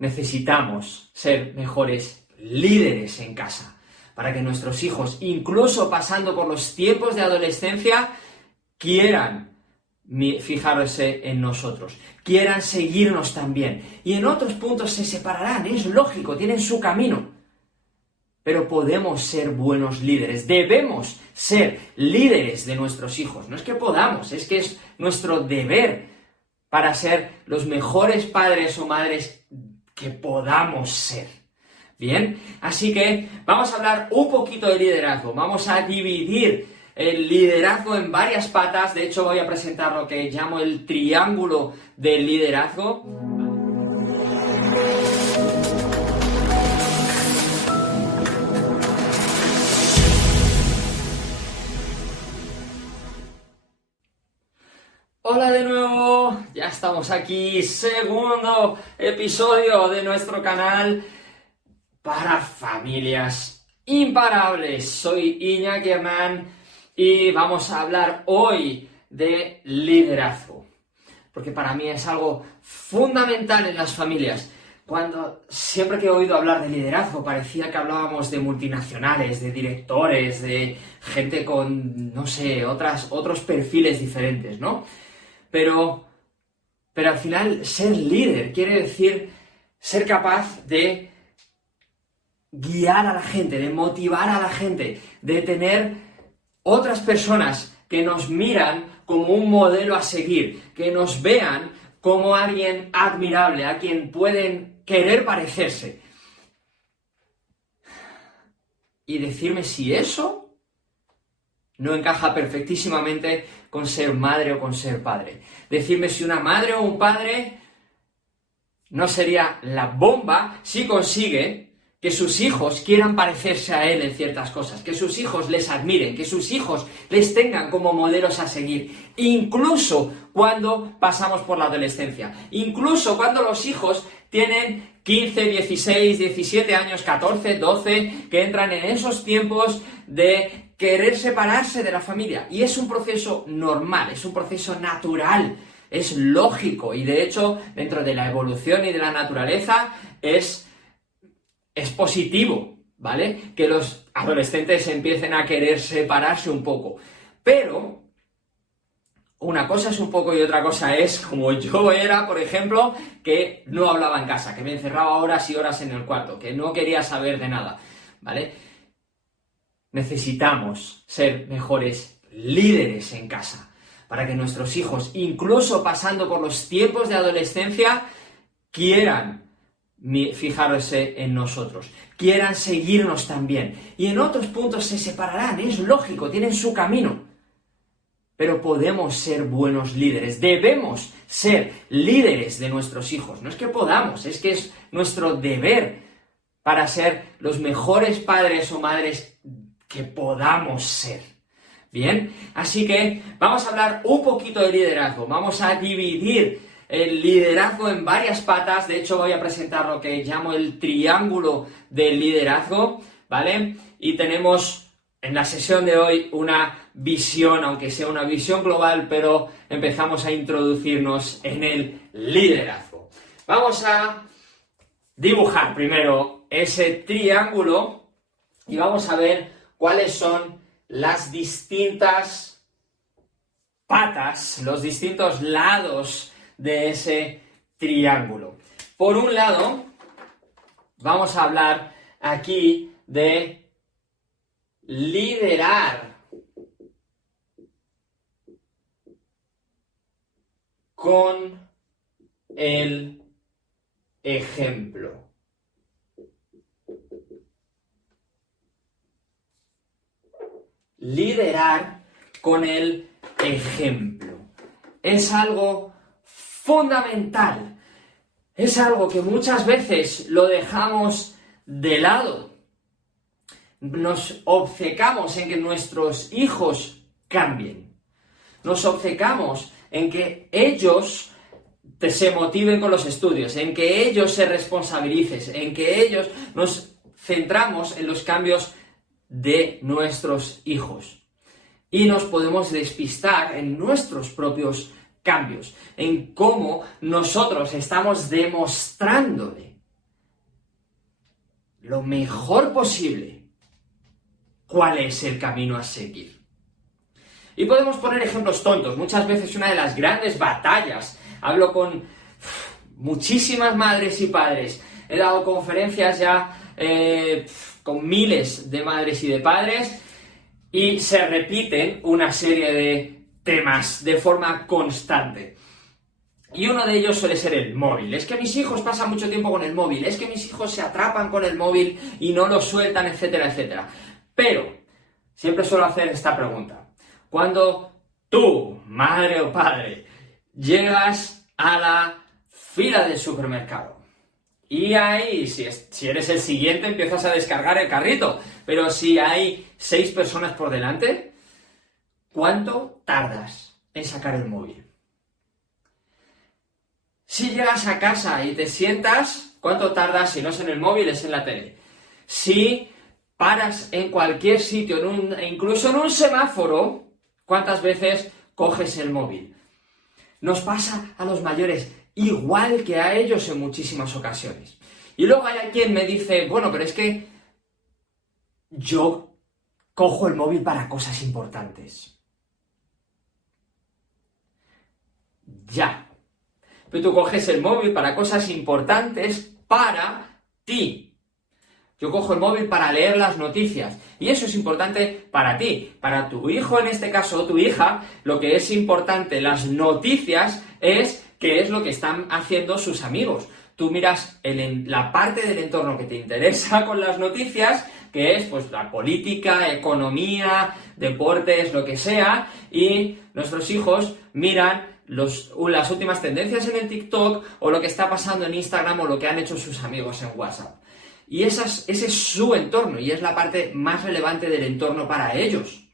Necesitamos ser mejores líderes en casa, para que nuestros hijos, incluso pasando por los tiempos de adolescencia, quieran fijarse en nosotros, quieran seguirnos también. Y en otros puntos se separarán, es lógico, tienen su camino. Pero podemos ser buenos líderes, debemos ser líderes de nuestros hijos. No es que podamos, es que es nuestro deber para ser los mejores padres o madres que podamos ser. Bien, así que vamos a hablar un poquito de liderazgo. Vamos a dividir el liderazgo en varias patas. De hecho, voy a presentar lo que llamo el triángulo del liderazgo. Hola de nuevo, ya estamos aquí, segundo episodio de nuestro canal para familias imparables. Soy Iñaki Hernán y vamos a hablar hoy de liderazgo, porque para mí es algo fundamental en las familias. Siempre que he oído hablar de liderazgo parecía que hablábamos de multinacionales, de directores, de gente con, no sé, otros perfiles diferentes, ¿no? Pero al final ser líder quiere decir ser capaz de guiar a la gente, de motivar a la gente, de tener otras personas que nos miran como un modelo a seguir, que nos vean como alguien admirable, a quien pueden querer parecerse. Y decirme si eso no encaja perfectísimamente con ser madre o con ser padre. Decirme si una madre o un padre no sería la bomba si consigue que sus hijos quieran parecerse a él en ciertas cosas, que sus hijos les admiren, que sus hijos les tengan como modelos a seguir, incluso cuando pasamos por la adolescencia, incluso cuando los hijos tienen 15, 16, 17 años, 14, 12, que entran en esos tiempos de querer separarse de la familia. Y es un proceso normal, es un proceso natural, es lógico. Y de hecho, dentro de la evolución y de la naturaleza, es positivo, ¿vale? Que los adolescentes empiecen a querer separarse un poco. Pero una cosa es un poco y otra cosa es como yo era, por ejemplo, que no hablaba en casa, que me encerraba horas y horas en el cuarto, que no quería saber de nada, ¿vale? Necesitamos ser mejores líderes en casa, para que nuestros hijos, incluso pasando por los tiempos de adolescencia, quieran fijarse en nosotros, quieran seguirnos también. Y en otros puntos se separarán, es lógico, tienen su camino. Pero podemos ser buenos líderes, debemos ser líderes de nuestros hijos. No es que podamos, es que es nuestro deber para ser los mejores padres o madres que podamos ser. Bien, así que vamos a hablar un poquito de liderazgo. Vamos a dividir el liderazgo en varias patas. De hecho, voy a presentar lo que llamo el triángulo del liderazgo, ¿vale? Y tenemos en la sesión de hoy una visión, aunque sea una visión global, pero empezamos a introducirnos en el liderazgo. Vamos a dibujar primero ese triángulo y vamos a ver cuáles son las distintas patas, los distintos lados de ese triángulo. Por un lado, vamos a hablar aquí de liderar con el ejemplo. Liderar con el ejemplo. Es algo fundamental. Es algo que muchas veces lo dejamos de lado. Nos obcecamos en que nuestros hijos cambien. Nos obcecamos en que ellos se motiven con los estudios, en que ellos se responsabilicen, en que ellos nos centramos en los cambios de nuestros hijos. Y nos podemos despistar en nuestros propios cambios, en cómo nosotros estamos demostrándole lo mejor posible cuál es el camino a seguir. Y podemos poner ejemplos tontos. Muchas veces una de las grandes batallas, hablo con muchísimas madres y padres, he dado conferencias ya con miles de madres y de padres, y se repiten una serie de temas de forma constante. Y uno de ellos suele ser el móvil. Es que mis hijos pasan mucho tiempo con el móvil, es que mis hijos se atrapan con el móvil y no lo sueltan, etcétera, etcétera. Pero siempre suelo hacer esta pregunta. Cuando tú, madre o padre, llegas a la fila del supermercado y ahí, si eres el siguiente, empiezas a descargar el carrito, pero si hay 6 personas por delante, ¿cuánto tardas en sacar el móvil? Si llegas a casa y te sientas, ¿cuánto tardas? Si no es en el móvil, es en la tele. Si paras en cualquier sitio, incluso en un semáforo, ¿cuántas veces coges el móvil? Nos pasa a los mayores, igual que a ellos en muchísimas ocasiones. Y luego hay quien me dice, bueno, pero es que yo cojo el móvil para cosas importantes. Ya. Pero tú coges el móvil para cosas importantes para ti. Yo cojo el móvil para leer las noticias. Y eso es importante para ti. Para tu hijo, en este caso, o tu hija, lo que es importante, las noticias, es qué es lo que están haciendo sus amigos. Tú miras la parte del entorno que te interesa con las noticias, que es pues la política, economía, deportes, lo que sea, y nuestros hijos miran las últimas tendencias en el TikTok, o lo que está pasando en Instagram, o lo que han hecho sus amigos en WhatsApp. Y ese es su entorno, y es la parte más relevante del entorno para ellos.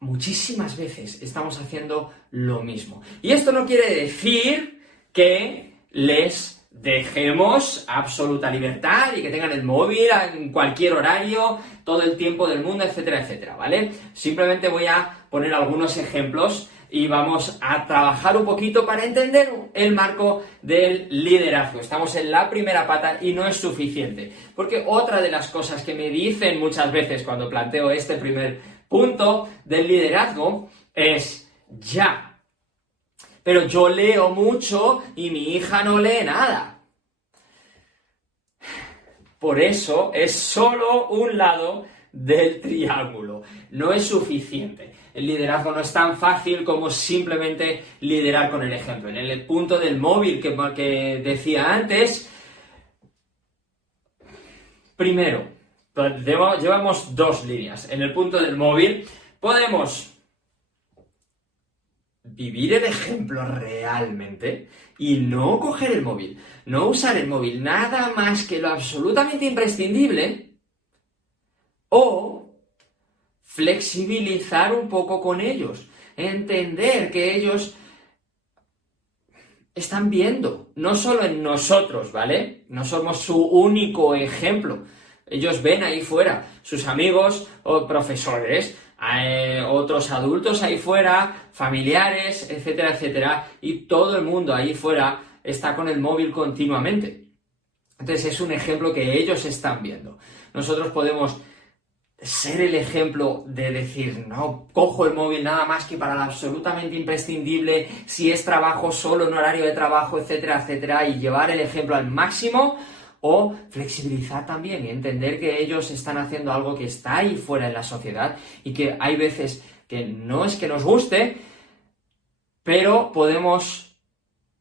Muchísimas veces estamos haciendo lo mismo. Y esto no quiere decir que les dejemos absoluta libertad y que tengan el móvil en cualquier horario, todo el tiempo del mundo, etcétera, etcétera, ¿vale? Simplemente voy a poner algunos ejemplos y vamos a trabajar un poquito para entender el marco del liderazgo. Estamos en la primera pata y no es suficiente, porque otra de las cosas que me dicen muchas veces cuando planteo este primer punto del liderazgo es ya, pero yo leo mucho y mi hija no lee nada. Por eso es solo un lado del triángulo, no es suficiente. El liderazgo no es tan fácil como simplemente liderar con el ejemplo. En el punto del móvil que decía antes, primero, llevamos 2 líneas. En el punto del móvil podemos vivir el ejemplo realmente y no coger el móvil, no usar el móvil nada más que lo absolutamente imprescindible, o flexibilizar un poco con ellos, entender que ellos están viendo, no solo en nosotros, ¿vale? No somos su único ejemplo. Ellos ven ahí fuera sus amigos o profesores, otros adultos ahí fuera, familiares, etcétera, etcétera, y todo el mundo ahí fuera está con el móvil continuamente. Entonces es un ejemplo que ellos están viendo. Nosotros podemos ser el ejemplo de decir, no cojo el móvil nada más que para lo absolutamente imprescindible, si es trabajo solo en horario de trabajo, etcétera, etcétera, y llevar el ejemplo al máximo, o flexibilizar también y entender que ellos están haciendo algo que está ahí fuera en la sociedad y que hay veces que no es que nos guste, pero podemos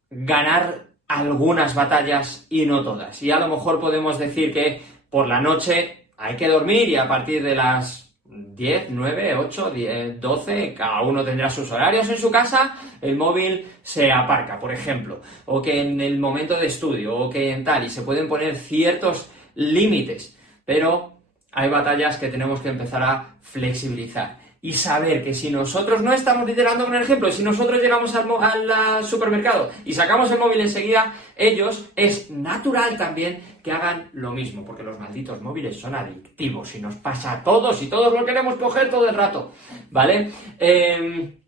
ganar algunas batallas y no todas. Y a lo mejor podemos decir que por la noche hay que dormir y a partir de las 10, 9, 8, 10, 12, cada uno tendrá sus horarios en su casa, el móvil se aparca, por ejemplo, o que en el momento de estudio, o que en tal, y se pueden poner ciertos límites, pero hay batallas que tenemos que empezar a flexibilizar. Y saber que si nosotros no estamos liderando con el ejemplo, si nosotros llegamos al supermercado y sacamos el móvil enseguida, ellos es natural también que hagan lo mismo, porque los malditos móviles son adictivos y nos pasa a todos y todos lo queremos coger todo el rato, ¿vale? El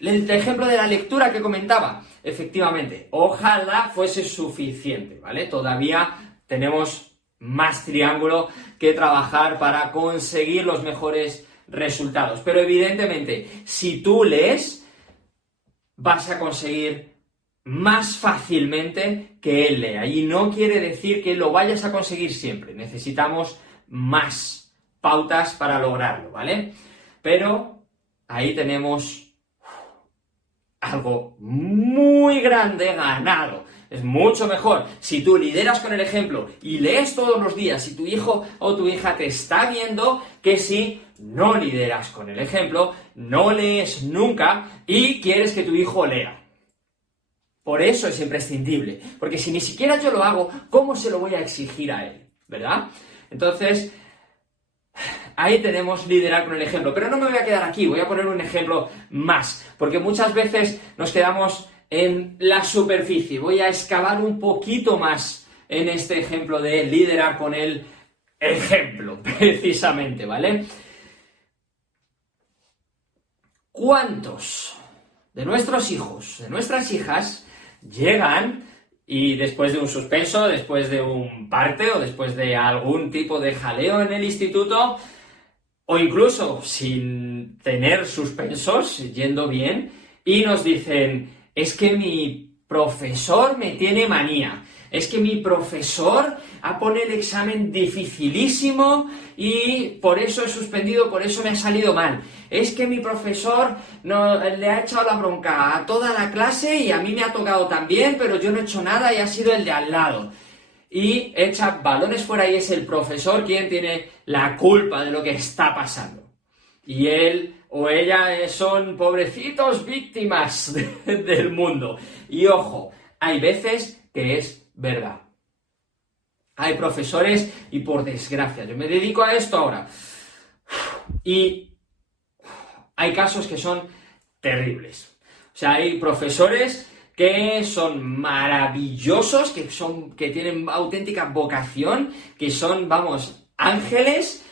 ejemplo de la lectura que comentaba, efectivamente, ojalá fuese suficiente, ¿vale? Todavía tenemos más triángulo que trabajar para conseguir los mejores resultados. Pero evidentemente, si tú lees, vas a conseguir más fácilmente que él lea. Y no quiere decir que lo vayas a conseguir siempre. Necesitamos más pautas para lograrlo, ¿vale? Pero ahí tenemos algo muy grande ganado. Es mucho mejor si tú lideras con el ejemplo y lees todos los días, si tu hijo o tu hija te está viendo, que si no lideras con el ejemplo, no lees nunca y quieres que tu hijo lea. Por eso es imprescindible, porque si ni siquiera yo lo hago, ¿cómo se lo voy a exigir a él? ¿Verdad? Entonces, ahí tenemos liderar con el ejemplo. Pero no me voy a quedar aquí, voy a poner un ejemplo más, porque muchas veces nos quedamos en la superficie. Voy a excavar un poquito más en este ejemplo de liderar con el ejemplo, precisamente, ¿vale? ¿Cuántos de nuestros hijos, de nuestras hijas, llegan y después de un suspenso, después de un parte o después de algún tipo de jaleo en el instituto, o incluso sin tener suspensos, yendo bien, y nos dicen, es que mi profesor me tiene manía, es que mi profesor pone el examen dificilísimo y por eso he suspendido, por eso me ha salido mal. Es que mi profesor no, le ha echado la bronca a toda la clase y a mí me ha tocado también, pero yo no he hecho nada y ha sido el de al lado. Y echa balones fuera y es el profesor quien tiene la culpa de lo que está pasando. Y él o ella son pobrecitos víctimas del mundo. Y ojo, hay veces que es verdad. Hay profesores, y por desgracia, yo me dedico a esto ahora, y hay casos que son terribles. O sea, hay profesores que son maravillosos, que tienen auténtica vocación, que son, vamos, ángeles,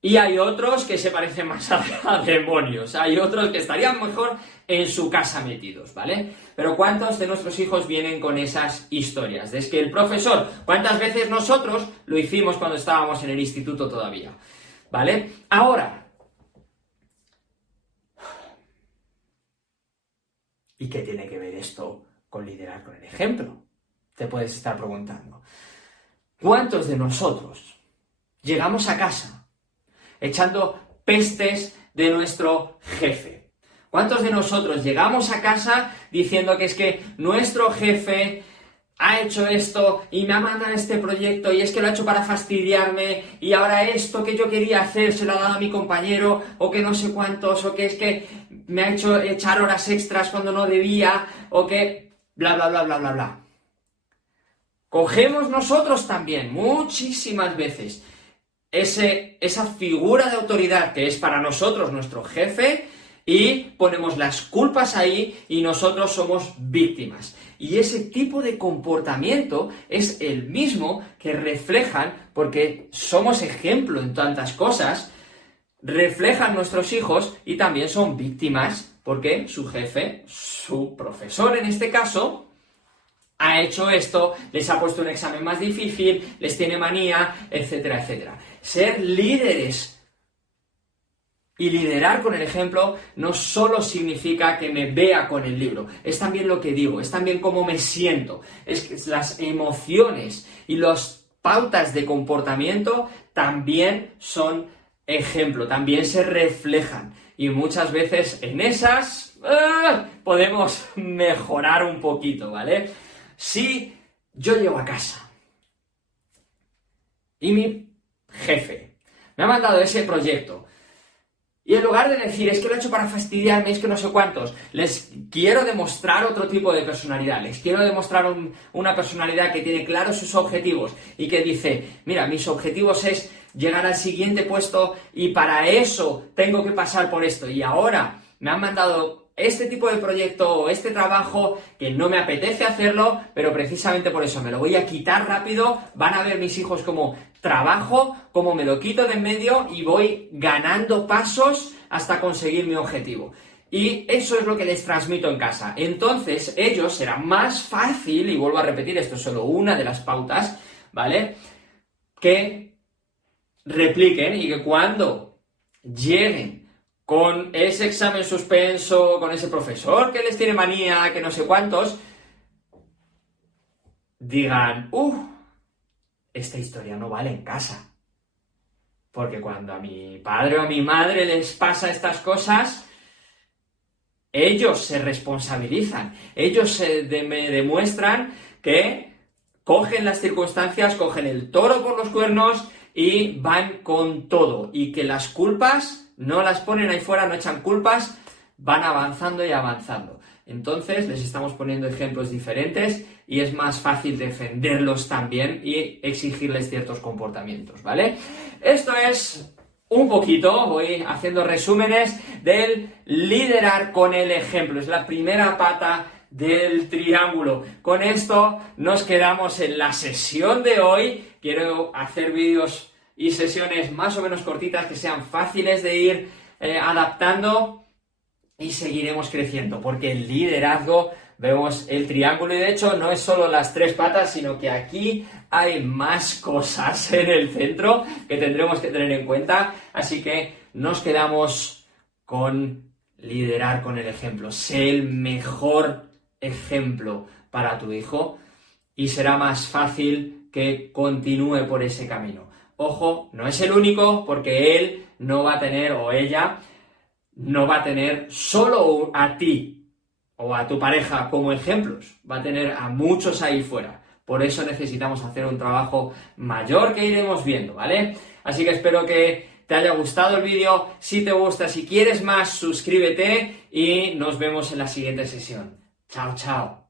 y hay otros que se parecen más a demonios, hay otros que estarían mejor en su casa metidos, ¿vale? Pero ¿cuántos de nuestros hijos vienen con esas historias? Es que el profesor, ¿cuántas veces nosotros lo hicimos cuando estábamos en el instituto todavía? ¿Vale? Ahora, ¿y qué tiene que ver esto con liderar con el ejemplo? Te puedes estar preguntando. ¿Cuántos de nosotros llegamos a casa echando pestes de nuestro jefe? ¿Cuántos de nosotros llegamos a casa diciendo que es que nuestro jefe ha hecho esto y me ha mandado este proyecto y es que lo ha hecho para fastidiarme y ahora esto que yo quería hacer se lo ha dado a mi compañero o que no sé cuántos o que es que me ha hecho echar horas extras cuando no debía o que bla bla bla bla bla bla? Cogemos nosotros también muchísimas veces esa figura de autoridad que es para nosotros nuestro jefe y ponemos las culpas ahí y nosotros somos víctimas. Y ese tipo de comportamiento es el mismo que reflejan, porque somos ejemplo en tantas cosas, reflejan nuestros hijos y también son víctimas porque su jefe, su profesor en este caso, ha hecho esto, les ha puesto un examen más difícil, les tiene manía, etcétera, etcétera. Ser líderes y liderar con el ejemplo no solo significa que me vea con el libro, es también lo que digo, es también cómo me siento, es que las emociones y las pautas de comportamiento también son ejemplo, también se reflejan y muchas veces en esas podemos mejorar un poquito, ¿vale? Si yo llego a casa y mi jefe me ha mandado ese proyecto y en lugar de decir, es que lo he hecho para fastidiarme, es que no sé cuántos, les quiero demostrar otro tipo de personalidad, les quiero demostrar una personalidad que tiene claros sus objetivos y que dice, mira, mis objetivos es llegar al siguiente puesto y para eso tengo que pasar por esto y ahora me han mandado este tipo de proyecto o este trabajo que no me apetece hacerlo, pero precisamente por eso me lo voy a quitar rápido, van a ver mis hijos como trabajo, como me lo quito de en medio y voy ganando pasos hasta conseguir mi objetivo. Y eso es lo que les transmito en casa. Entonces, ellos será más fácil, y vuelvo a repetir, esto es solo una de las pautas, ¿vale? Que repliquen y que cuando lleguen con ese examen suspenso, con ese profesor que les tiene manía, que no sé cuántos, digan, esta historia no vale en casa. Porque cuando a mi padre o a mi madre les pasa estas cosas, ellos se responsabilizan, ellos me demuestran que cogen las circunstancias, cogen el toro por los cuernos y van con todo. Y que las culpas no las ponen ahí fuera, no echan culpas, van avanzando y avanzando. Entonces les estamos poniendo ejemplos diferentes y es más fácil defenderlos también y exigirles ciertos comportamientos, ¿vale? Esto es un poquito, voy haciendo resúmenes del liderar con el ejemplo. Es la primera pata del triángulo. Con esto nos quedamos en la sesión de hoy. Quiero hacer vídeos y sesiones más o menos cortitas que sean fáciles de ir adaptando y seguiremos creciendo, porque el liderazgo, vemos el triángulo y de hecho no es solo las tres patas, sino que aquí hay más cosas en el centro que tendremos que tener en cuenta, así que nos quedamos con liderar con el ejemplo. Sé el mejor ejemplo para tu hijo y será más fácil que continúe por ese camino. Ojo, no es el único, porque él no va a tener, o ella no va a tener solo a ti o a tu pareja como ejemplos, va a tener a muchos ahí fuera. Por eso necesitamos hacer un trabajo mayor que iremos viendo, ¿vale? Así que espero que te haya gustado el vídeo. Si te gusta, si quieres más, suscríbete y nos vemos en la siguiente sesión. Chao, chao.